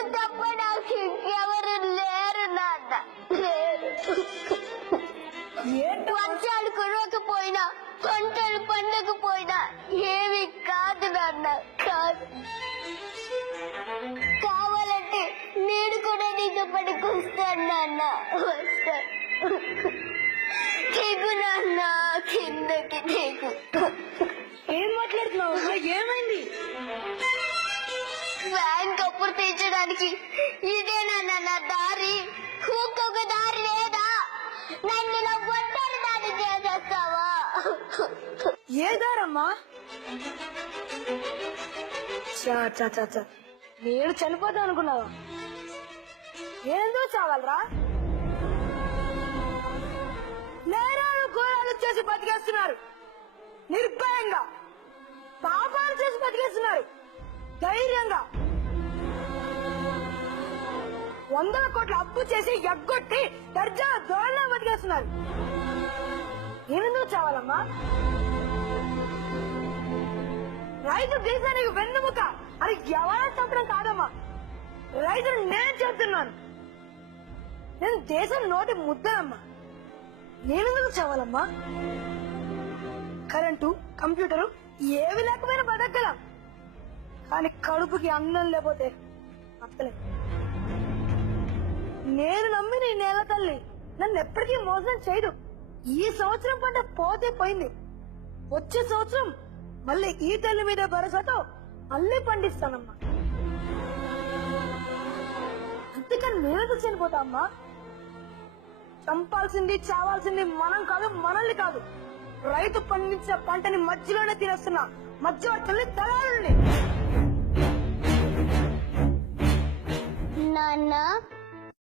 నువ్వు తప్ప నాకు ఇంకెవరు లేరు నాన్న, లేరు. వర్షాలు కురవకపోయినా, పంటలు పండకపోయినా ఏమి కాదు నాన్న, కాదు. కావాలంటే నేను కూడా నీతో పడుకొస్తాను నాన్న, వస్తాను. దిగు నాన్న, కిందకి దిగు. ఏం మాట్లాడుతున్నావు? ఏమైంది? బ్యాంక్ అప్పుడు తీర్చడానికి ఇదేనా నా దారి? ఇంకొక దారి లేదా? నన్ను ఇలా ఒంటరి దారి చేసేస్తావా? ఏ దారమ్మా? నేను చనిపోతా అనుకున్నావా? నేనెందుకు చావాలరా? నేరాలు ఘోరాలు చేసి బతికేస్తున్నారు నిర్భయంగా, పాపాలు చేసి బతికేస్తున్నారు ధైర్యంగా, 100 కోట్ల అప్పు చేసి ఎగ్గొట్టి దర్జా దోళ్ళ బతికేస్తున్నారు. నేనెందుకు చావాలమ్మా? రైతు దేశానికి వెన్నుముక అది ఎవరో చంపడం కాదమ్మా, రైతులు నేను చెప్తున్నాను. నేను దేశం నోటి ముద్దనమ్మా. నేనెందుకు చావాలమ్మా? కరెంటు, కంప్యూటరు ఏవి లేకపోయినా బతకగలం, కానీ కడుపుకి అన్నం లేకపోతే బతకలేం. నేను నమ్మిన ఈ నేల తల్లి నన్ను ఎప్పటికీ మోసం చేయదు. ఈ సంవత్సరం పంట పోతే పోయింది, వచ్చే సంవత్సరం మళ్ళీ ఈ తల్లి మీద భరోసాతో మళ్ళీ పండిస్తానమ్మా. అంతేకాని నేనెందుకు చనిపోతా అమ్మా? చంపాల్సింది చావాల్సింది మనం కాదు, మనల్ని కాదు, రైతు పండించిన పంటని మధ్యలోనే తినేస్తున్నా మధ్యవర్తుల్ని, దళారుల్ని. నాన్న